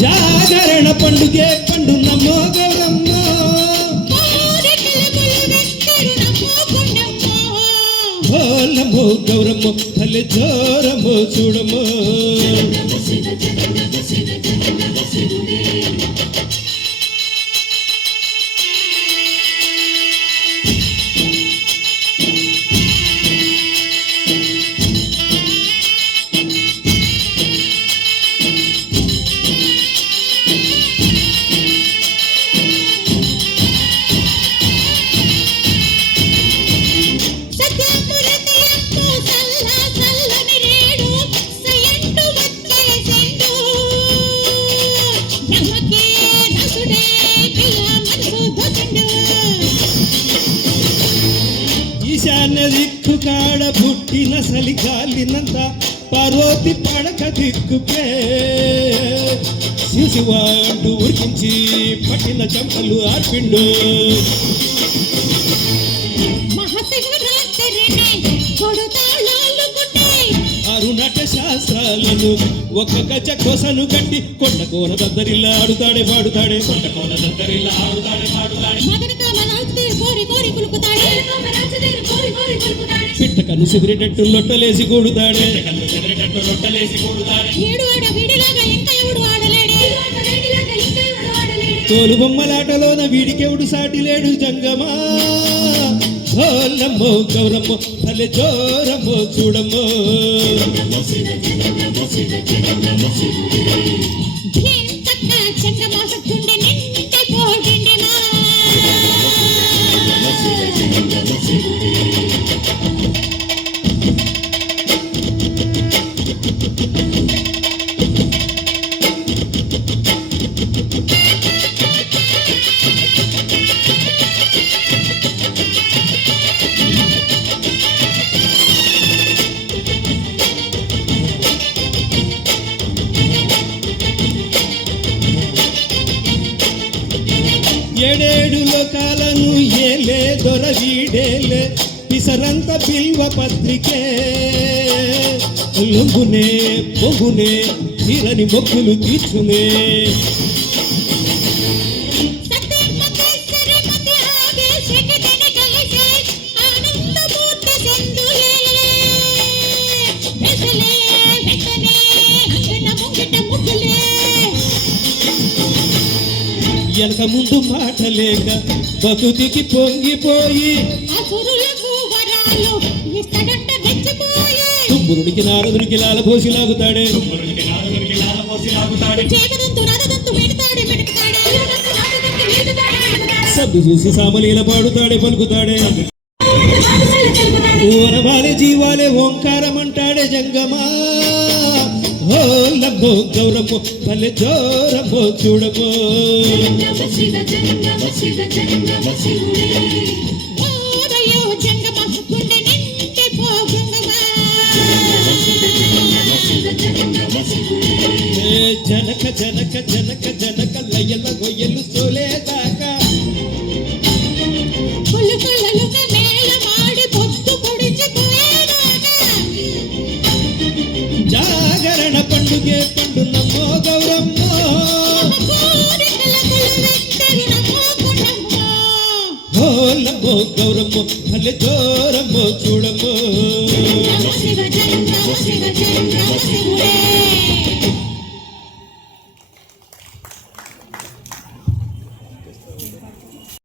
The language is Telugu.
జాగరణ పండుగే పండు నమ్మో గౌరమ్మ నమ్మో గౌరమ్మ పల్లె జోరమ్మో చూడమ్మో ఈశాన్య దిక్కు కాడ పుట్టిన సలిగాలినంత పార్వతి పడక దిక్కుకే శిశువాడు ఉరికించి పట్టిన చంపలు ఆర్పిండు అరుణట శాస్త్రాలను ఒక గజ కొసను కట్టి కొండ కోన దద్దరిల్లా ఆడుతాడే పాడుతాడే కొండ కోన దద్దరిల్లా ఆడుతాడే పాడుతాడే పిట్టకన్ను సిదిరేటట్టు లొట్టలేసి కూడుతాడే తోలు బొమ్మలాటలోన వీడికెవుడు సాటి లేడు జంగమా నమ్మో గౌరమ్మో పల్లె జోరమ్మో చూడమ్మో ఏడేడు లోకాలను ఏలే దొర వీడేలే పిసరంత బిల్వ పత్రికే లొంగునే పొగునే తీరని మొక్కులు తీర్చునే వెనక ముందు మాటలేక బతుకి పొంగిపోయి తుమ్మురుడికి నారదుడికి లాలపోసి లాగుతాడే సబ్బు చూసి సామలీల పాడుతాడే పలుకుతాడే ఓరవాలే జీవాలే ఓంకారం అంటాడే జంగమా ఓ లమ్మో గౌరమ్మో పల్లె జోరమ్మో చూడమ్మో జనక జనక జనక జనక లయల గొయ్యలు సోలేదాకా జాగరణ పండుగే పండు నమ్మో గౌరమ్మో నమ్మో గౌరమ్మో పల్లె జోరమ్మో చూడమ్మో